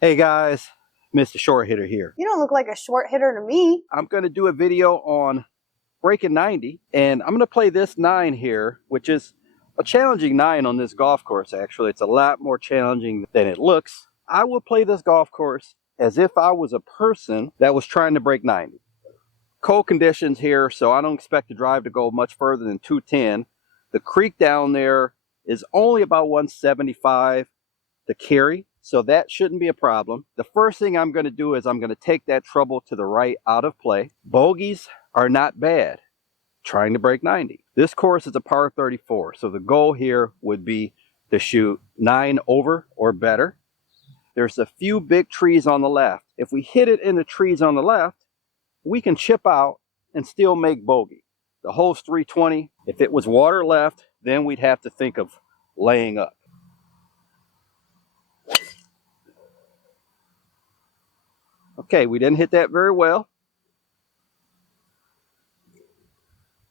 Hey guys, Mr. Short Hitter here. You don't look like a short hitter to me. I'm going to do a video on breaking 90, and I'm going to play this 9 here, which is a challenging 9 on this golf course. Actually, it's a lot more challenging than it looks. I will play this golf course as if I was a person that was trying to break 90. Cold conditions here, so I don't expect the drive to go much further than 210. The creek down there is only about 175 to carry, so that shouldn't be a problem. The first thing I'm going to do is I'm going to take that trouble to the right out of play. Bogeys are not bad trying to break 90. This course is a par 34, so the goal here would be to shoot 9 over or better. There's a few big trees on the left. If we hit it in the trees on the left, we can chip out and still make bogey. The hole's 320. If it was water left, then we'd have to think of laying up. Okay, we didn't hit that very well.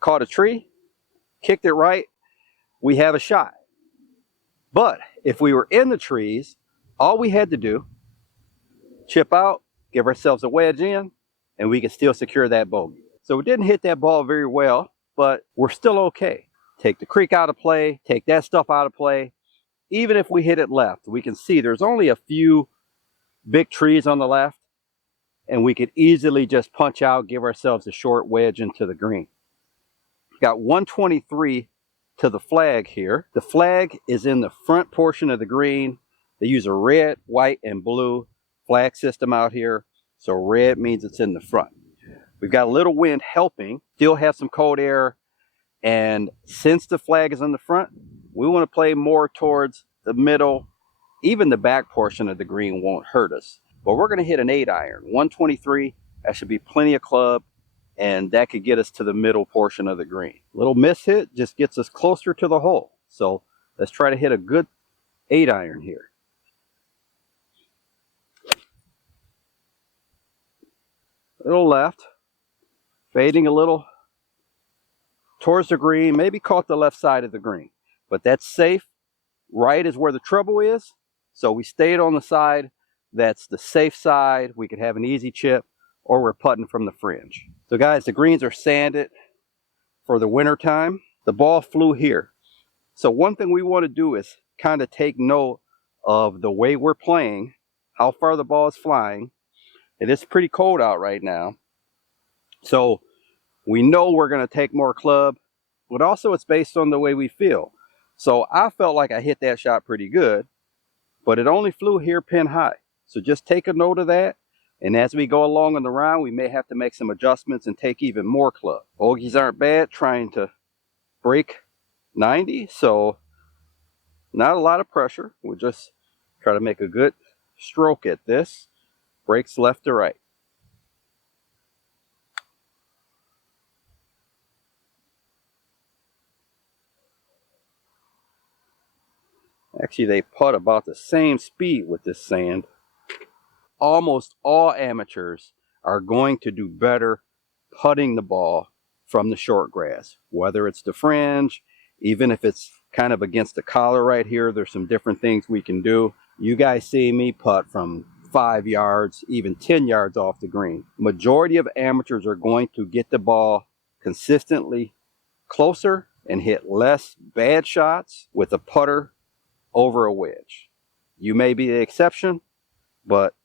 Caught a tree, kicked it right, we have a shot. But if we were in the trees, all we had to do, chip out, give ourselves a wedge in, and we could still secure that bogey. So we didn't hit that ball very well, but we're still okay. Take the creek out of play, take that stuff out of play. Even if we hit it left, we can see there's only a few big trees on the left, and we could easily just punch out, give ourselves a short wedge into the green. Got 123 to the flag here. The flag is in the front portion of the green. They use a red, white, and blue flag system out here. So red means it's in the front. We've got a little wind helping, still have some cold air. And since the flag is in the front, we want to play more towards the middle. Even the back portion of the green won't hurt us. But we're going to hit an 8-iron, 123. That should be plenty of club, and that could get us to the middle portion of the green. Little miss hit just gets us closer to the hole. So let's try to hit a good 8-iron here. Little left, fading a little towards the green, maybe caught the left side of the green. But that's safe. Right is where the trouble is. So we stayed on the side. That's the safe side. We could have an easy chip, or we're putting from the fringe. So guys, the greens are sanded for the winter time. The ball flew here. So one thing we want to do is kind of take note of the way we're playing, how far the ball is flying. It is pretty cold out right now. So we know we're going to take more club, but also it's based on the way we feel. So I felt like I hit that shot pretty good, but it only flew here pin high. So just take a note of that. And as we go along in the round, we may have to make some adjustments and take even more club. Bogeys aren't bad trying to break 90. So not a lot of pressure. We'll just try to make a good stroke at this. Breaks left to right. Actually, they putt about the same speed with this sand. Almost all amateurs are going to do better putting the ball from the short grass, whether it's the fringe, even if it's kind of against the collar right here. There's some different things we can do. You guys see me putt from 5 yards, even 10 yards off the green. Majority of amateurs are going to get the ball consistently closer and hit less bad shots with a putter over a wedge. You may be the exception, but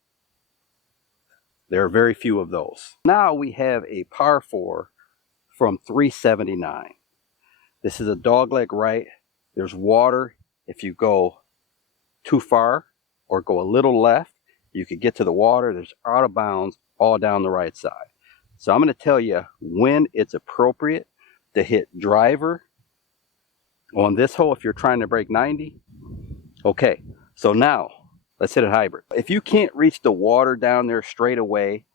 there are very few of those. Now we have a par 4 from 379. This is a dogleg right. There's water. If you go too far or go a little left, you could get to the water. There's out of bounds all down the right side. So I'm going to tell you when it's appropriate to hit driver on this hole if you're trying to break 90. Okay, so now let's hit a hybrid. If you can't reach the water down there straight away,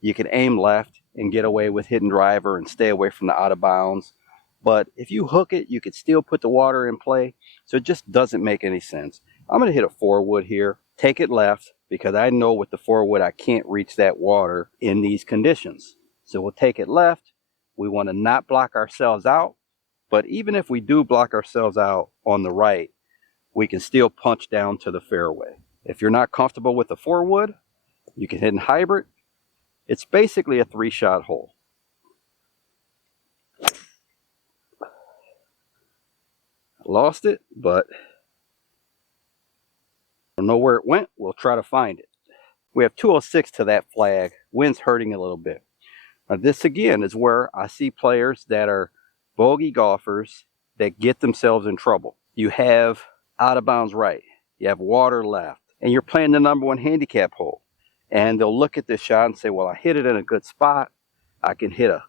you can aim left and get away with hitting driver and stay away from the out of bounds. But if you hook it, you could still put the water in play. So it just doesn't make any sense. I'm going to hit a 4-wood here, take it left, because I know with the 4-wood I can't reach that water in these conditions. So we'll take it left. We want to not block ourselves out. But even if we do block ourselves out on the right, we can still punch down to the fairway. If you're not comfortable with the 4-wood, you can hit in hybrid. It's basically a 3-shot hole. I lost it, but I don't know where it went. We'll try to find it. We have 206 to that flag. Wind's hurting a little bit. Now this again is where I see players that are bogey golfers that get themselves in trouble. You have out of bounds right, you have water left, and you're playing the number 1 handicap hole. And they'll look at this shot and say, well, I hit it in a good spot. I can hit a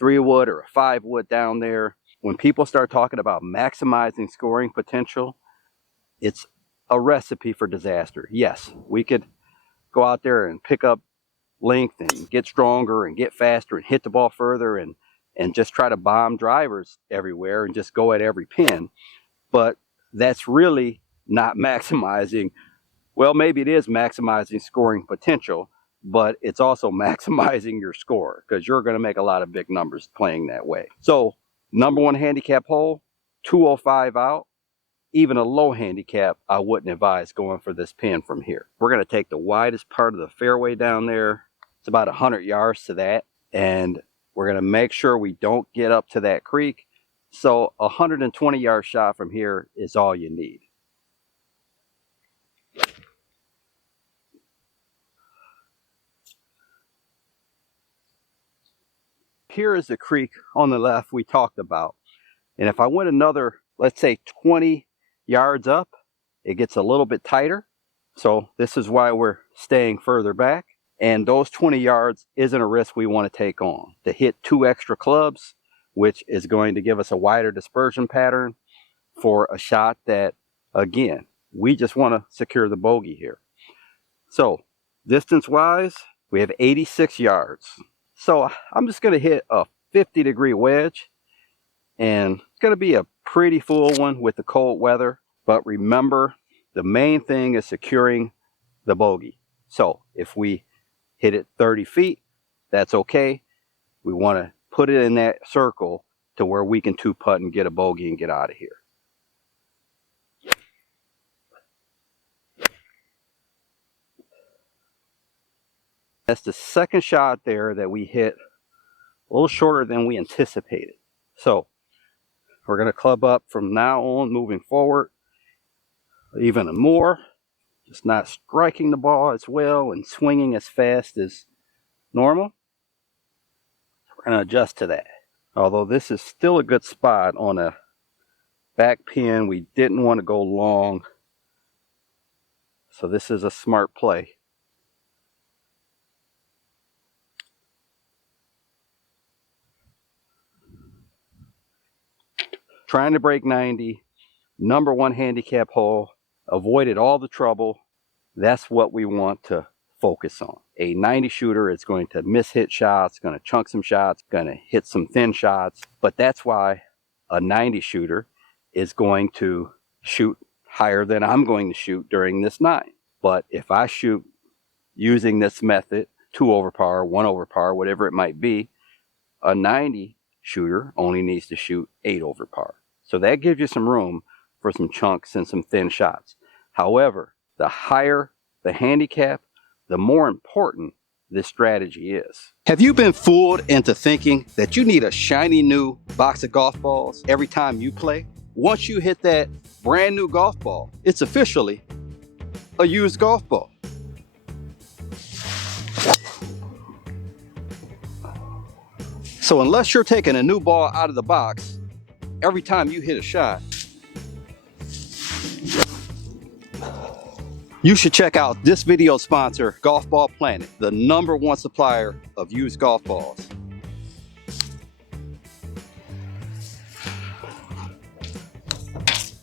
3-wood or a 5-wood down there. When people start talking about maximizing scoring potential, it's a recipe for disaster. Yes, we could go out there and pick up length and get stronger and get faster and hit the ball further and just try to bomb drivers everywhere and just go at every pin. But that's really not maximizing. Well, maybe it is maximizing scoring potential, but it's also maximizing your score because you're going to make a lot of big numbers playing that way. So number 1 handicap hole, 205 out. Even a low handicap, I wouldn't advise going for this pin from here. We're going to take the widest part of the fairway down there. It's about 100 yards to that. And we're going to make sure we don't get up to that creek. So a 120-yard shot from here is all you need. Here is the creek on the left we talked about. And if I went another, let's say 20 yards up, it gets a little bit tighter. So this is why we're staying further back. And those 20 yards isn't a risk we want to take on. To hit 2 extra clubs, which is going to give us a wider dispersion pattern for a shot that, again, we just want to secure the bogey here. So distance-wise, we have 86 yards. So I'm just going to hit a 50-degree wedge. And it's going to be a pretty full one with the cold weather. But remember, the main thing is securing the bogey. So if we hit it 30 feet, that's okay. We want to put it in that circle to where we can 2-putt and get a bogey and get out of here. That's the second shot there that we hit a little shorter than we anticipated. So we're going to club up from now on, moving forward, even more. Just not striking the ball as well and swinging as fast as normal. We're going to adjust to that. Although this is still a good spot on a back pin, we didn't want to go long. So this is a smart play. Trying to break 90, number 1 handicap hole, avoided all the trouble. That's what we want to focus on. A 90 shooter is going to miss hit shots, going to chunk some shots, going to hit some thin shots. But that's why a 90 shooter is going to shoot higher than I'm going to shoot during this 9. But if I shoot using this method, 2 over par, 1 over par, whatever it might be, a 90 shooter only needs to shoot 8 over par. So that gives you some room for some chunks and some thin shots. However, the higher the handicap, the more important this strategy is. Have you been fooled into thinking that you need a shiny new box of golf balls every time you play? Once you hit that brand new golf ball, it's officially a used golf ball. So unless you're taking a new ball out of the box every time you hit a shot, you should check out this video sponsor, Golf Ball Planet, the #1 supplier of used golf balls.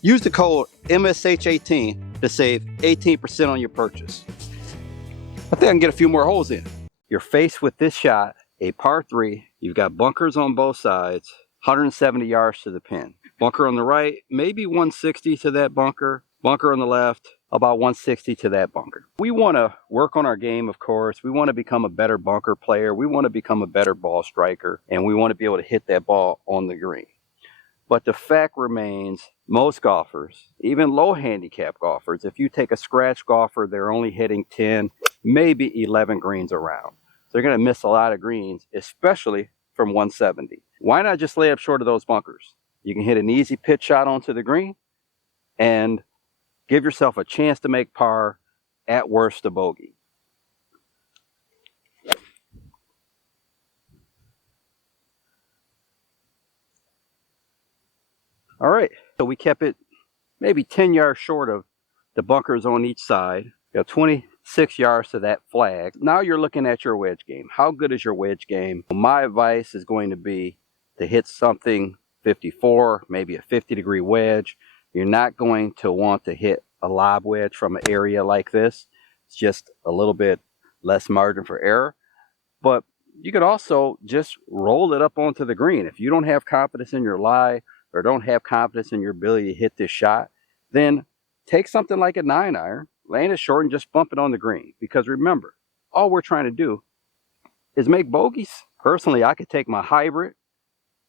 Use the code MSH18 to save 18% on your purchase. I think I can get a few more holes in. You're faced with this shot, a par 3. You've got bunkers on both sides, 170 yards to the pin. Bunker on the right, maybe 160 to that bunker. Bunker on the left, about 160 to that bunker. We want to work on our game, of course. We want to become a better bunker player. We want to become a better ball striker, and we want to be able to hit that ball on the green. But the fact remains, most golfers, even low handicap golfers, if you take a scratch golfer, they're only hitting 10, maybe 11 greens around. So they're going to miss a lot of greens, especially from 170. Why not just lay up short of those bunkers? You can hit an easy pitch shot onto the green and give yourself a chance to make par, at worst a bogey. All right, so we kept it maybe 10 yards short of the bunkers on each side. You got 26 yards to that flag. Now you're looking at your wedge game. How good is your wedge game? My advice is going to be to hit something 54, maybe a 50-degree wedge. You're not going to want to hit a lob wedge from an area like this. It's just a little bit less margin for error. But you could also just roll it up onto the green. If you don't have confidence in your lie or don't have confidence in your ability to hit this shot, then take something like a 9-iron, land it short, and just bump it on the green. Because remember, all we're trying to do is make bogeys. Personally, I could take my hybrid,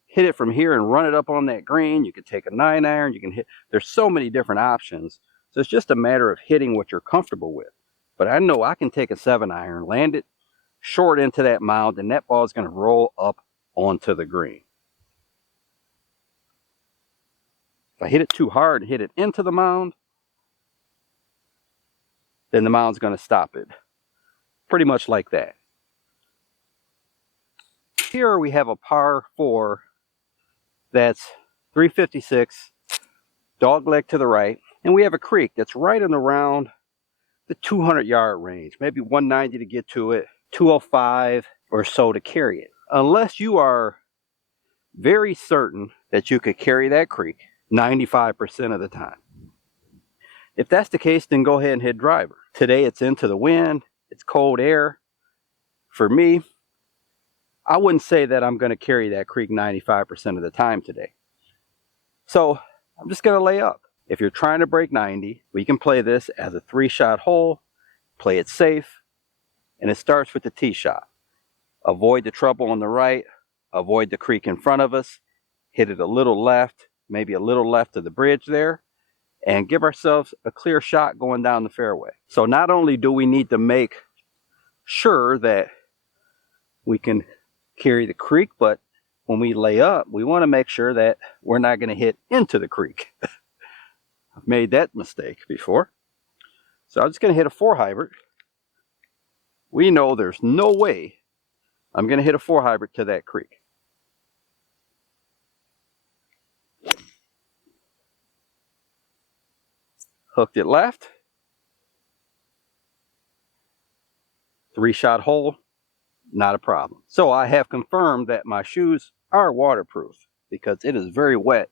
hit it from here and run it up on that green. You could take a 9-iron, you can hit, there's so many different options. So it's just a matter of hitting what you're comfortable with. But I know I can take a 7-iron, land it short into that mound, and that ball is going to roll up onto the green. If I hit it too hard and hit it into the mound, then the mound's going to stop it. Pretty much like that. Here we have a par 4 that's 356, dog leg to the right, and we have a creek that's right in around the 200-yard range, maybe 190 to get to it, 205 or so to carry it. Unless you are very certain that you could carry that creek 95% of the time. If that's the case, then go ahead and hit driver. Today it's into the wind, it's cold air. For me, I wouldn't say that I'm going to carry that creek 95% of the time today. So I'm just going to lay up. If you're trying to break 90, we can play this as a 3-shot hole, play it safe, and it starts with the tee shot. Avoid the trouble on the right, avoid the creek in front of us, hit it a little left, maybe a little left of the bridge there, and give ourselves a clear shot going down the fairway. So not only do we need to make sure that we can carry the creek, but when we lay up, we want to make sure that we're not going to hit into the creek. I've made that mistake before. So I'm just going to hit a 4 hybrid. We know there's no way I'm going to hit a 4 hybrid to that creek. Hooked it left. 3-shot hole, not a problem. So I have confirmed that my shoes are waterproof because it is very wet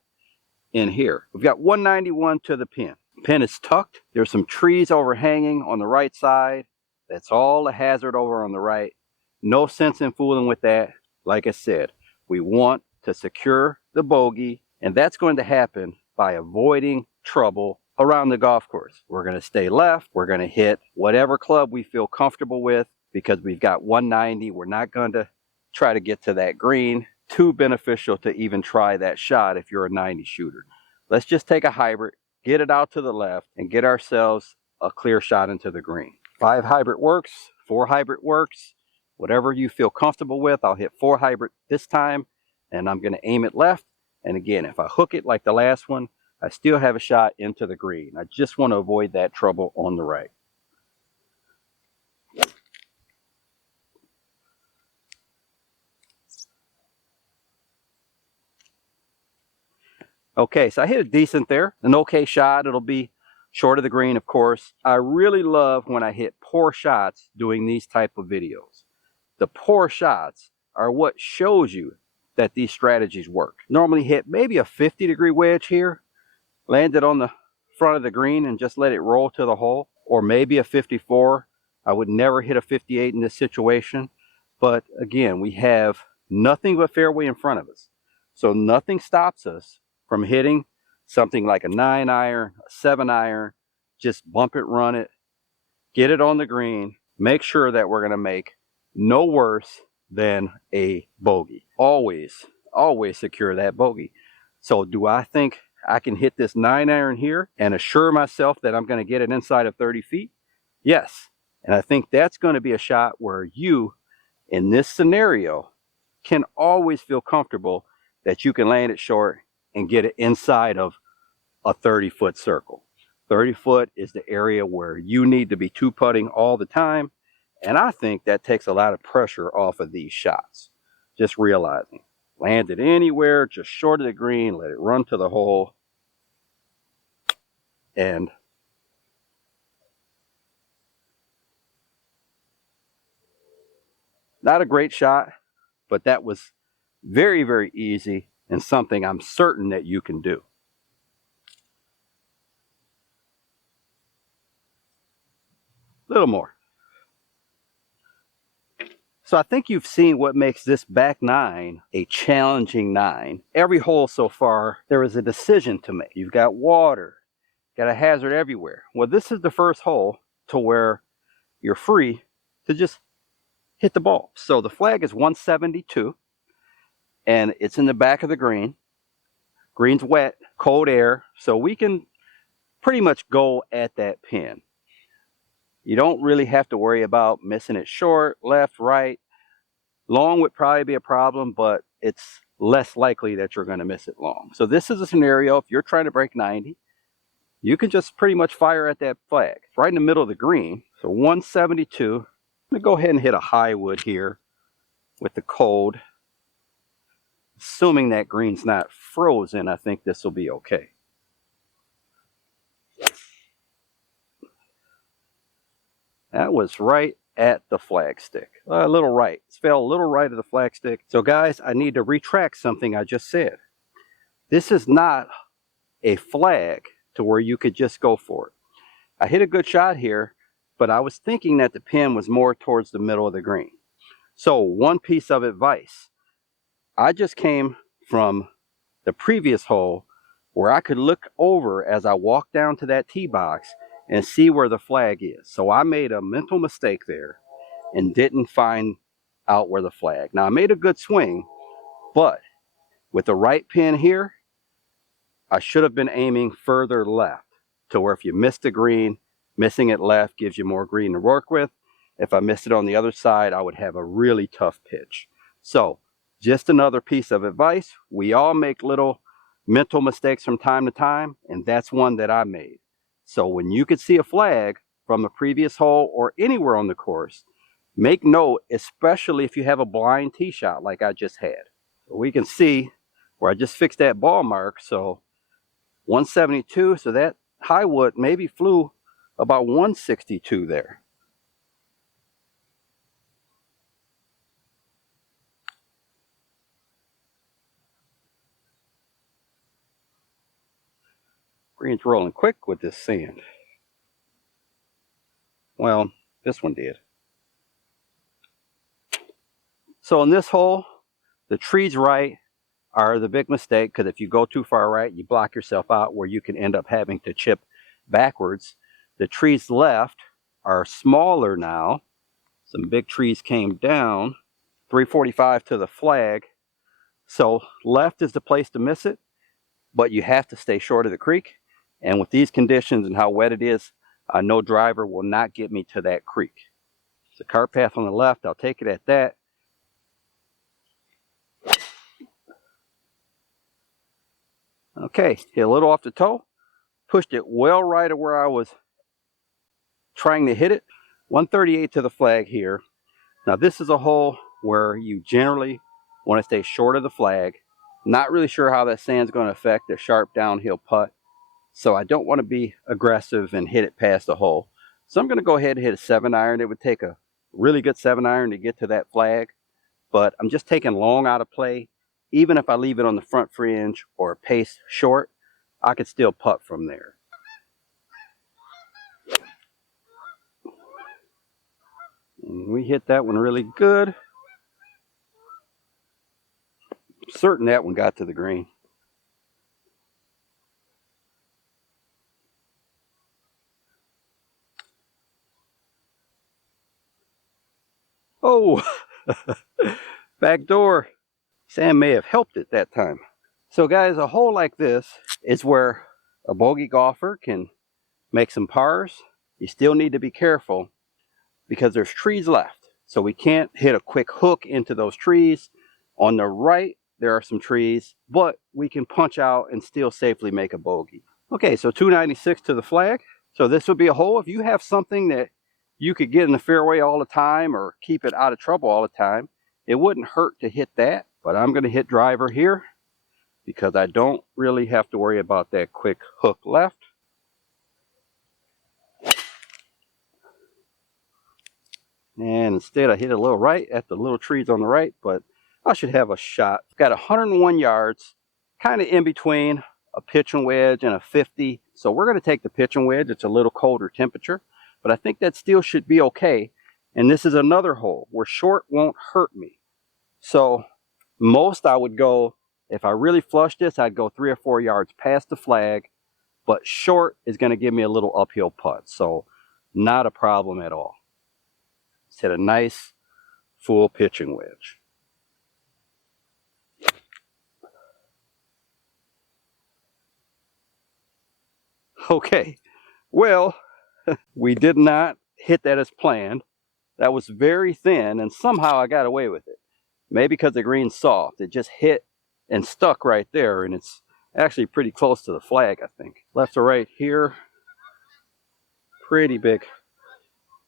in here. We've got 191 to the pin. Pin is tucked. There's some trees overhanging on the right side. That's all a hazard over on the right. No sense in fooling with that. Like I said, we want to secure the bogey, and that's going to happen by avoiding trouble around the golf course. We're going to stay left. We're going to hit whatever club we feel comfortable with because we've got 190. We're not going to try to get to that green. Too beneficial to even try that shot if you're a 90 shooter. Let's just take a hybrid, get it out to the left, and get ourselves a clear shot into the green. 5 hybrid works, 4 hybrid works, whatever you feel comfortable with. I'll hit 4 hybrid this time, and I'm going to aim it left. And again, if I hook it like the last one, I still have a shot into the green. I just want to avoid that trouble on the right. Okay, so I hit it decent there. An okay shot. It'll be short of the green, of course. I really love when I hit poor shots doing these type of videos. The poor shots are what shows you that these strategies work. Normally hit maybe a 50-degree wedge here, land it on the front of the green and just let it roll to the hole, or maybe a 54. I would never hit a 58 in this situation. But again, we have nothing but fairway in front of us. So nothing stops us from hitting something like a 9-iron, a 7-iron, just bump it, run it, get it on the green, make sure that we're going to make no worse than a bogey. Always, always secure that bogey. So do I think I can hit this 9-iron here and assure myself that I'm going to get it inside of 30 feet? Yes. And I think that's going to be a shot where you, in this scenario, can always feel comfortable that you can land it short and get it inside of a 30-foot circle. 30 foot is the area where you need to be two putting all the time. And I think that takes a lot of pressure off of these shots. Just realizing, land it anywhere just short of the green, let it run to the hole, and not a great shot, but that was very, very easy and something I'm certain that you can do. A little more. So I think you've seen what makes this back 9 a challenging 9. Every hole so far, there is a decision to make. You've got water, got a hazard everywhere. Well, this is the first hole to where you're free to just hit the ball. So the flag is 172, and it's in the back of the green. Green's wet, cold air, so we can pretty much go at that pin. You don't really have to worry about missing it short, left, right. Long would probably be a problem, but it's less likely that you're going to miss it long. So this is a scenario, if you're trying to break 90, you can just pretty much fire at that flag. It's right in the middle of the green, so 172. I'm going to go ahead and hit a high wood here with the cold. Assuming that green's not frozen, I think this will be okay. That was right at the flagstick. A little right. It fell a little right of the flagstick. So guys, I need to retract something I just said. This is not a flag to where you could just go for it. I hit a good shot here, but I was thinking that the pin was more towards the middle of the green. So one piece of advice. I just came from the previous hole where I could look over as I walked down to that tee box and see where the flag is. So I made a mental mistake there and didn't find out where the flag. Now I made a good swing, but with the right pin here, I should have been aiming further left to where if you missed the green, missing it left gives you more green to work with. If I missed it on the other side, I would have a really tough pitch. So just another piece of advice. We all make little mental mistakes from time to time, and that's one that I made. So when you could see a flag from a previous hole or anywhere on the course, make note, especially if you have a blind tee shot like I just had. We can see where I just fixed that ball mark. So 172, so that high wood maybe flew about 162 there. Green's rolling quick with this sand. Well, this one did. So in this hole, the trees right are the big mistake, because if you go too far right, you block yourself out where you can end up having to chip backwards. The trees left are smaller now. Some big trees came down. 345 to the flag. So left is the place to miss it, but you have to stay short of the creek. And with these conditions and how wet it is, no driver will not get me to that creek. It's a cart path on the left. I'll take it at that. Okay, hit a little off the toe. Pushed it well right of where I was trying to hit it. 138 to the flag here. Now this is a hole where you generally want to stay short of the flag. Not really sure how that sand's going to affect a sharp downhill putt. So I don't want to be aggressive and hit it past the hole. So I'm going to go ahead and hit a 7-iron. It would take a really good 7-iron to get to that flag. But I'm just taking long out of play. Even if I leave it on the front fringe or pace short, I could still putt from there. And we hit that one really good. Certain that one got to the green. Oh, back door. Sam may have helped it that time. So guys, a hole like this is where a bogey golfer can make some pars. You still need to be careful because there's trees left. So we can't hit a quick hook into those trees. On the right, there are some trees, but we can punch out and still safely make a bogey. Okay, so 296 to the flag. So this would be a hole. If you have something that you could get in the fairway all the time or keep it out of trouble all the time, it wouldn't hurt to hit that. But I'm going to hit driver here because I don't really have to worry about that quick hook left. And instead I hit a little right at the little trees on the right, but I should have a shot. Got 101 yards, kind of in between a pitch and wedge and a 50. So we're going to take the pitch and wedge. It's a little colder temperature, but I think that still should be okay. And this is another hole where short won't hurt me. So most I would go, if I really flush this, I'd go 3 or 4 yards past the flag, but short is going to give me a little uphill putt. So not a problem at all. Let's hit a nice full pitching wedge. Okay, well, we did not hit that as planned. That was very thin, and somehow I got away with it. Maybe because the green's soft. It just hit and stuck right there, and it's actually pretty close to the flag, I think. Left to right here, pretty big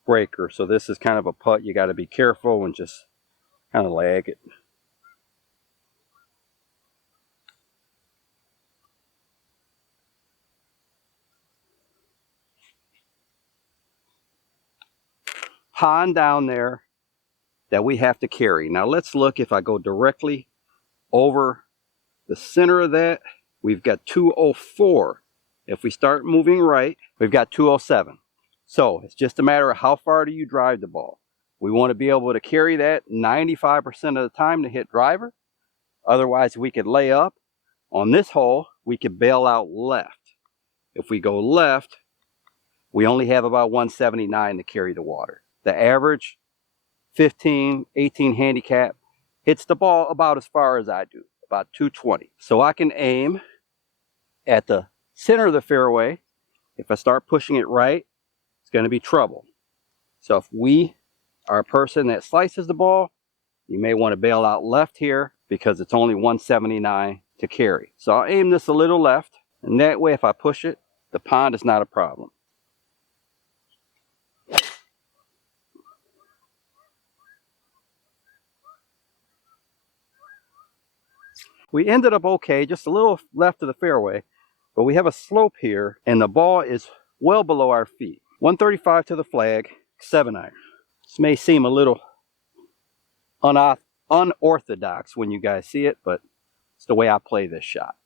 breaker. So this is kind of a putt. You got to be careful and just kind of lag it. Pond down there that we have to carry. Now let's look. If I go directly over the center of that, we've got 204. If we start moving right, we've got 207. So it's just a matter of how far do you drive the ball. We want to be able to carry that 95% of the time to hit driver. Otherwise, we could lay up. On this hole, we could bail out left. If we go left, we only have about 179 to carry the water. The average 15, 18 handicap hits the ball about as far as I do, about 220. So I can aim at the center of the fairway. If I start pushing it right, it's going to be trouble. So if we are a person that slices the ball, you may want to bail out left here because it's only 179 to carry. So I'll aim this a little left, and that way if I push it, the pond is not a problem. We ended up okay, just a little left of the fairway, but we have a slope here, and the ball is well below our feet. 135 to the flag, 7-iron. This may seem a little unorthodox when you guys see it, but it's the way I play this shot.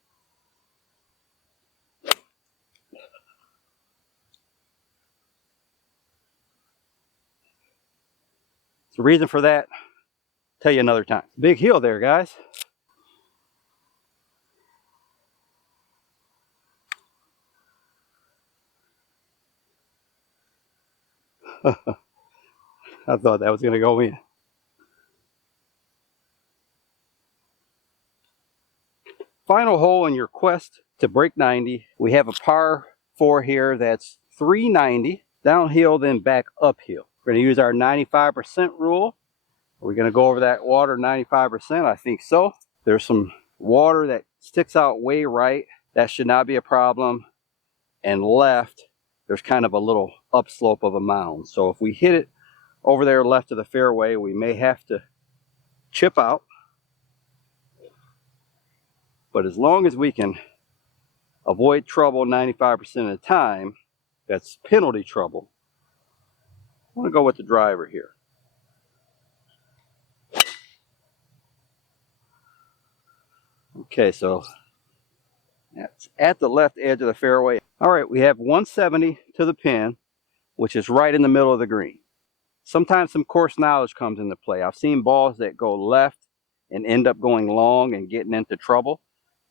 The reason for that, I'll tell you another time. Big hill there, guys. I thought that was going to go in. Final hole in your quest to break 90. We have a par 4 here that's 390. Downhill, then back uphill. We're going to use our 95% rule. Are we going to go over that water 95%? I think so. There's some water that sticks out way right. That should not be a problem. And left, there's kind of a little upslope of a mound. So if we hit it over there left of the fairway, we may have to chip out. But as long as we can avoid trouble 95% of the time, that's penalty trouble. I want to go with the driver here. Okay, so that's at the left edge of the fairway. All right, we have 170 to the pin, which is right in the middle of the green. Sometimes some course knowledge comes into play. I've seen balls that go left and end up going long and getting into trouble.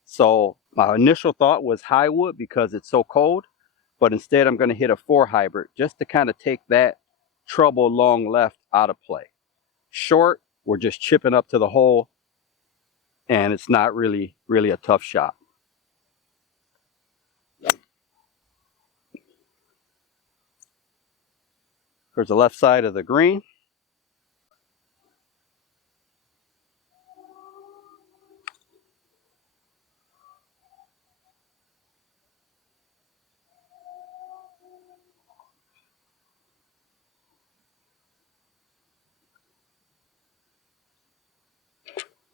So my initial thought was high wood because it's so cold, but instead I'm going to hit a 4 hybrid just to kind of take that trouble long left out of play. Short, we're just chipping up to the hole and it's not really a tough shot. Here's the left side of the green.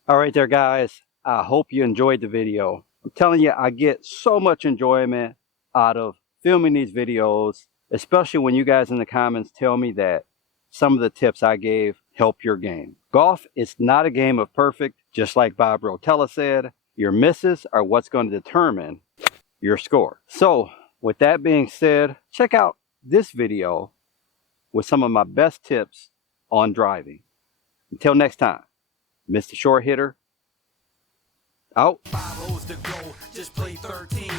All right there, guys. I hope you enjoyed the video. I'm telling you, I get so much enjoyment out of filming these videos, especially when you guys in the comments tell me that some of the tips I gave help your game. Golf is not a game of perfect, just like Bob Rotella said. Your misses are what's going to determine your score. So, with that being said, check out this video with some of my best tips on driving. Until next time, Mr. Short Hitter, out. 5 holes to go, just play 13.